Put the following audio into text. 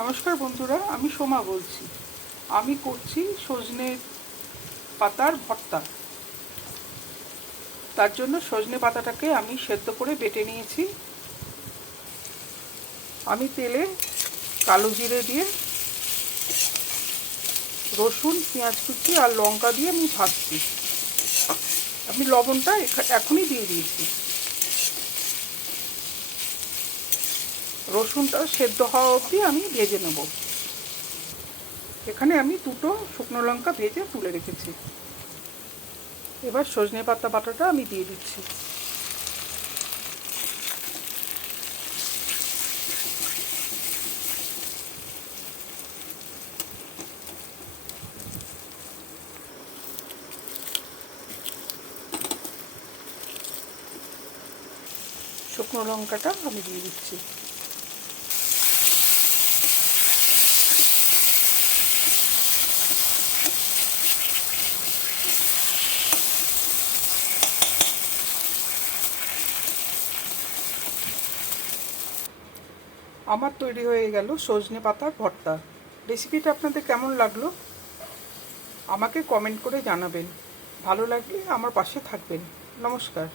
নমস্কার বন্ধুরা, আমি সোমা বলছি। আমি করছি সজনে পাতার ভর্তা। তার জন্য সজনে পাতাটাকে আমি সেদ্ধ করে বেটে নিয়েছি। আমি তেলে কালো জিরে দিয়ে রসুন, পেঁয়াজ কুচি আর লঙ্কা দিয়ে আমি ভাজছি। আমি লবণটা এখনই দিয়ে দিয়েছি। রসুনটা সেদ্ধ হওয়া অবধি আমি ভেজে নেব। এখানে আমি দুটো শুকনো লঙ্কা ভেজে তুলে রেখেছি। এবার সজনে পাতা বাটাটা আমি দিয়ে দিচ্ছি। শুকনো লঙ্কাটা আমি দিয়ে দিচ্ছি। আমার তৈরি হয়ে গেল সজনে পাতার ভর্তা। রেসিপিটা আপনাদের কেমন লাগলো আমাকে কমেন্ট করে জানাবেন। ভালো লাগলে আমার পাশে থাকবেন। নমস্কার।